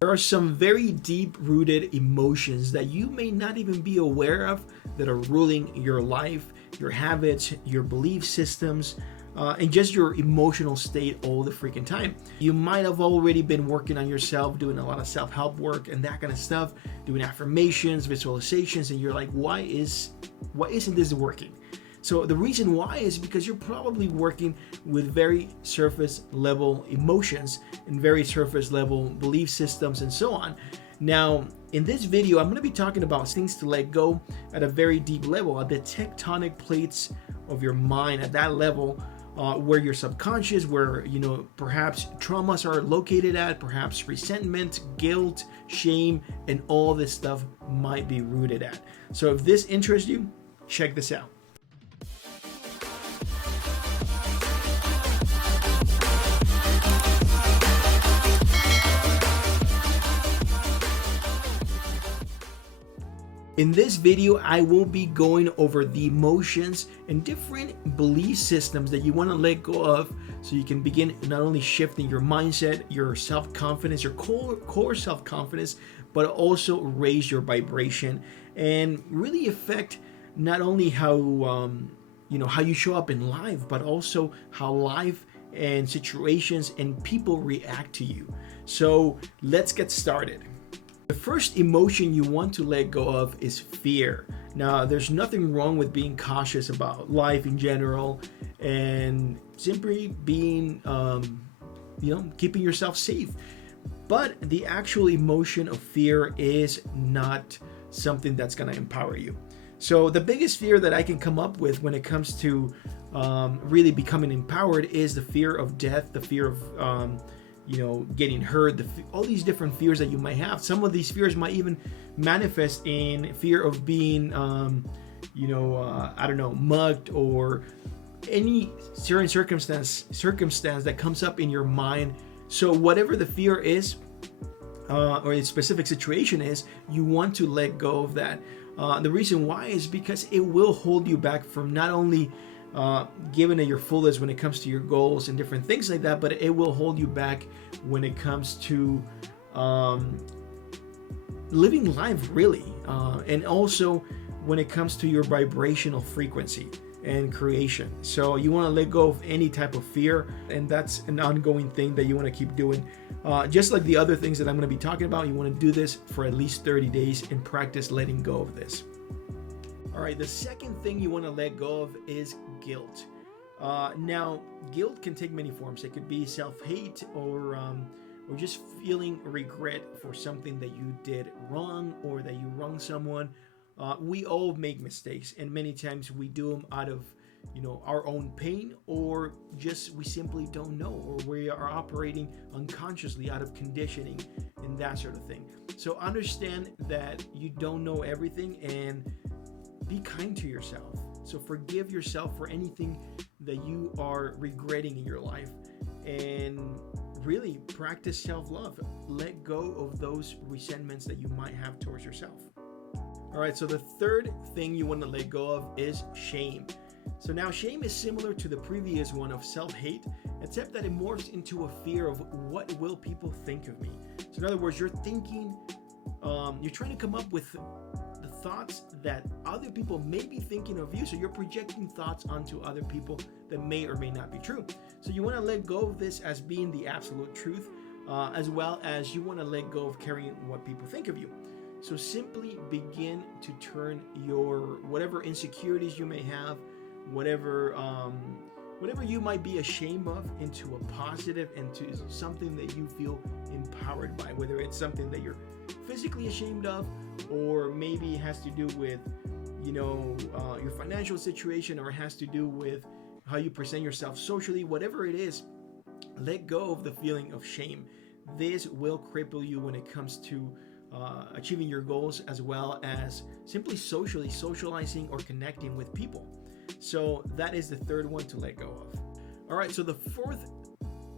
There are some very deep-rooted emotions that you may not even be aware of that are ruling your life, your habits, your belief systems, and just your emotional state all the freaking time. You might have already been working on yourself, doing a lot of self-help work and that kind of stuff, doing affirmations, visualizations, and you're like, why isn't this working? So the reason why is because you're probably working with very surface level emotions and very surface level belief systems and so on. Now, in this video, I'm going to be talking about things to let go at a very deep level, at the tectonic plates of your mind, at that level where your subconscious, where, perhaps traumas are located at, perhaps resentment, guilt, shame, and all this stuff might be rooted at. So if this interests you, check this out. In this video, I will be going over the emotions and different belief systems that you want to let go of so you can begin not only shifting your mindset, your self-confidence, your core self-confidence, but also raise your vibration and really affect not only how you show up in life, but also how life and situations and people react to you. So let's get started. The first emotion you want to let go of is fear. Now, there's nothing wrong with being cautious about life in general and simply being, keeping yourself safe. But the actual emotion of fear is not something that's going to empower you. So the biggest fear that I can come up with when it comes to really becoming empowered is the fear of death, the fear of getting hurt, all these different fears that you might have. Some of these fears might even manifest in fear of being, mugged or any certain circumstance that comes up in your mind. So whatever the fear is, or a specific situation is, you want to let go of that. The reason why is because it will hold you back from not only giving it your fullest when it comes to your goals and different things like that, but it will hold you back when it comes to living life really, and also when it comes to your vibrational frequency and creation. So you want to let go of any type of fear, and that's an ongoing thing that you want to keep doing. Just like the other things that I'm going to be talking about, you want to do this for at least 30 days and practice letting go of this. All right, the second thing you want to let go of is guilt. Now, guilt can take many forms. It could be self-hate or just feeling regret for something that you did wrong or that you wronged someone. We all make mistakes, and many times we do them out of our own pain, or just we simply don't know, or we are operating unconsciously out of conditioning and that sort of thing. So understand that you don't know everything, and be kind to yourself. So forgive yourself for anything that you are regretting in your life, and really practice self-love. Let go of those resentments that you might have towards yourself. All right, so the third thing you want to let go of is shame. So now shame is similar to the previous one of self-hate, except that it morphs into a fear of what will people think of me. So in other words, you're thinking, you're trying to come up with the thoughts that other people may be thinking of you. So you're projecting thoughts onto other people that may or may not be true. So you want to let go of this as being the absolute truth, as well as you want to let go of caring what people think of you. So simply begin to turn your whatever insecurities you may have, whatever you might be ashamed of, into a positive, into something that you feel empowered by, whether it's something that you're physically ashamed of, or maybe it has to do with your financial situation, or it has to do with how you present yourself socially. Whatever it is, let go of the feeling of shame. This will cripple you when it comes to achieving your goals, as well as simply socializing or connecting with people. So that is the third one to let go of. All right, so the fourth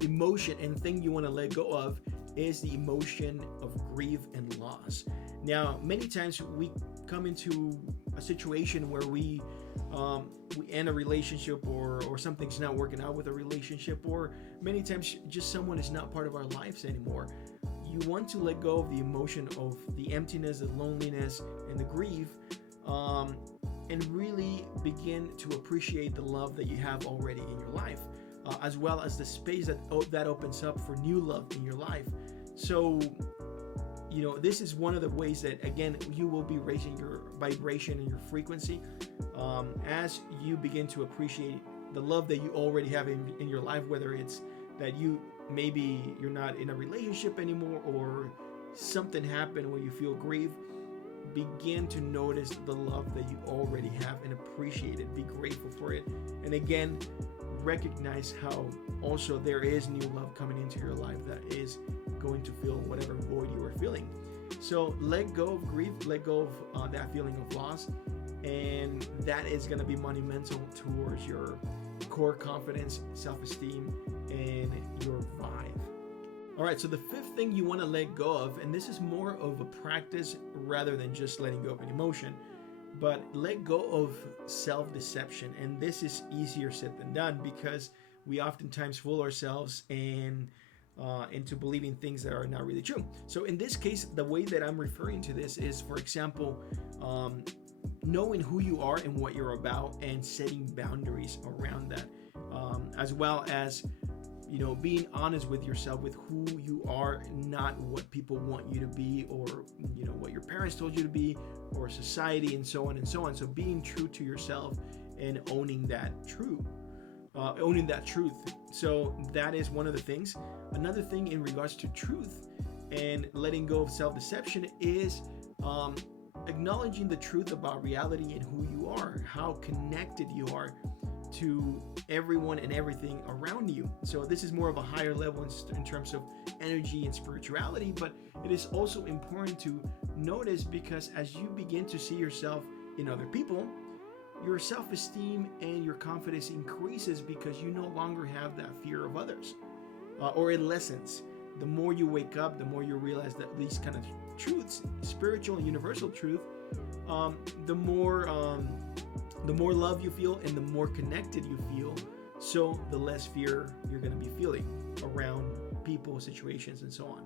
emotion and thing you want to let go of is the emotion of grief and loss. Now, many times we come into a situation where we end a relationship, or something's not working out with a relationship, or many times just someone is not part of our lives anymore. you want to let go of the emotion of the emptiness, the loneliness, and the grief, and really begin to appreciate the love that you have already in your life, as well as the space that opens up for new love in your life. So, this is one of the ways that, again, you will be raising your vibration and your frequency as you begin to appreciate the love that you already have in your life, whether it's that maybe you're not in a relationship anymore, or something happened where you feel grief. Begin to notice the love that you already have and appreciate it. Be grateful for it. And again, recognize how also there is new love coming into your life that is going to fill whatever void you are feeling. So let go of grief, let go of that feeling of loss, and that is going to be monumental towards your core confidence, self-esteem, and your vibe. All right, so the fifth thing you want to let go of, and this is more of a practice rather than just letting go of an emotion, but let go of self-deception. And this is easier said than done, because we oftentimes fool ourselves into believing things that are not really true. So in this case, the way that I'm referring to this is, for example, knowing who you are and what you're about, and setting boundaries around that, as well as being honest with yourself, with who you are, not what people want you to be, or what your parents told you to be, or society, and so on and so on. So being true to yourself and owning that truth. So that is one of the things. Another thing in regards to truth and letting go of self-deception is acknowledging the truth about reality and who you are, how connected you are to everyone and everything around you. So this is more of a higher level in terms of energy and spirituality, but it is also important to notice, because as you begin to see yourself in other people, your self-esteem and your confidence increases, because you no longer have that fear of others, or it lessens. The more you wake up, the more you realize that these kind of truths, spiritual and universal truth, the more love you feel and the more connected you feel, so the less fear you're going to be feeling around people, situations, and so on.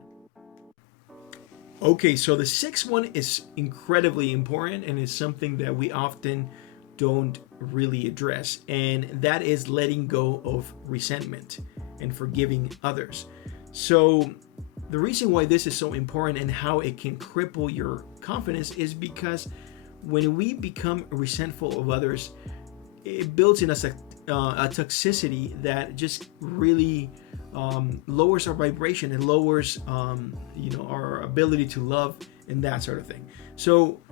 Okay, so the sixth one is incredibly important, and is something that we often don't really address, and that is letting go of resentment and forgiving others. So the reason why this is so important and how it can cripple your confidence is because when we become resentful of others, it builds in us a toxicity that just really lowers our vibration and lowers our ability to love and that sort of thing. So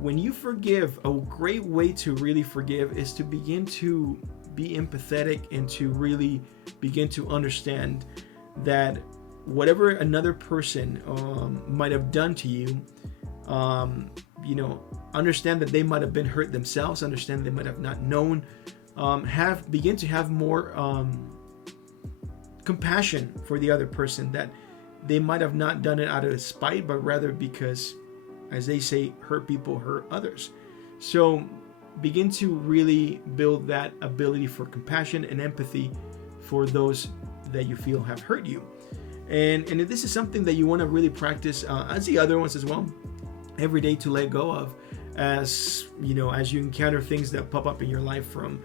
when you forgive, a great way to really forgive is to begin to be empathetic and to really begin to understand that whatever another person might have done to you, understand that they might have been hurt themselves, understand they might have not known, begin to have more compassion for the other person, that they might have not done it out of spite, but rather because, as they say, hurt people hurt others. So begin to really build that ability for compassion and empathy for those that you feel have hurt you. And this is something that you want to really practice, as the other ones as well, every day, to let go of, as you encounter things that pop up in your life, from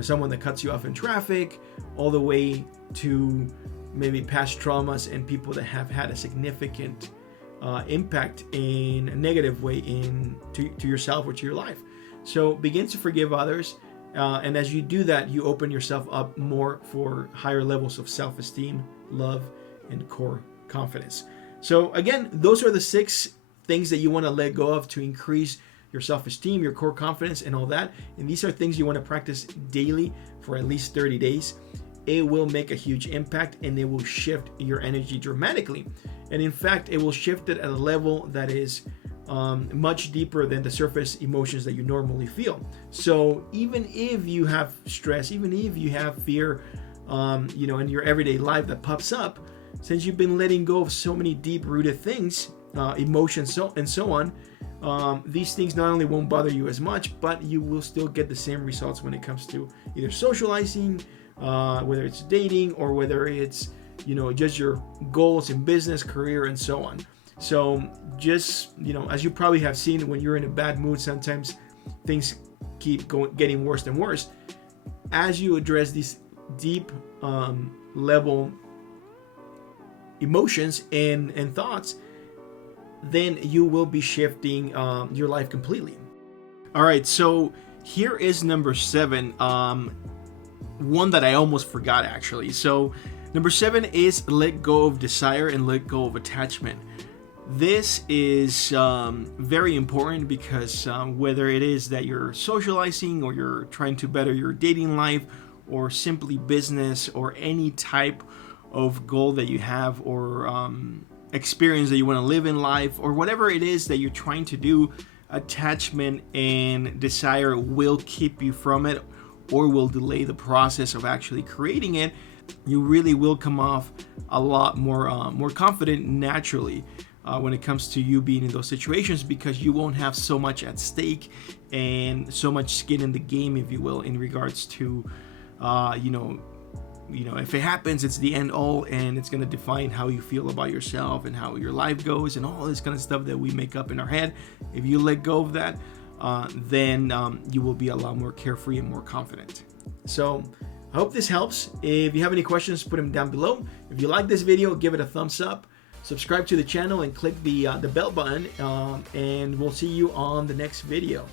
someone that cuts you off in traffic, all the way to maybe past traumas and people that have had a significant impact in a negative way to yourself or to your life. So begin to forgive others, and as you do that, you open yourself up more for higher levels of self-esteem, love, and core confidence. So again, those are the 6 things that you want to let go of to increase your self-esteem, your core confidence, and all that. And these are things you want to practice daily for at least 30 days. It will make a huge impact, and it will shift your energy dramatically. And in fact, it will shift it at a level that is much deeper than the surface emotions that you normally feel. So even if you have stress, even if you have fear, in your everyday life that pops up, since you've been letting go of so many deep-rooted things, emotions, and so on, these things not only won't bother you as much, but you will still get the same results when it comes to either socializing, whether it's dating, or whether it's just your goals in business, career, and so on. So just, as you probably have seen, when you're in a bad mood, sometimes things keep getting worse and worse. As you address these deep level emotions and thoughts, then you will be shifting your life completely. All right, so here is number 7, one that I almost forgot actually. So number 7 is let go of desire and let go of attachment. This is very important because whether it is that you're socializing or you're trying to better your dating life or simply business or any type of goal that you have or experience that you want to live in life or whatever it is that you're trying to do, attachment and desire will keep you from it or will delay the process of actually creating it. You really will come off a lot more confident naturally when it comes to you being in those situations, because you won't have so much at stake and so much skin in the game, if you will, in regards to if it happens, it's the end all, and it's going to define how you feel about yourself and how your life goes and all this kind of stuff that we make up in our head. If you let go of that, then you will be a lot more carefree and more confident. So I hope this helps. If you have any questions, put them down below. If you like this video, give it a thumbs up. Subscribe to the channel and click the bell button, and we'll see you on the next video.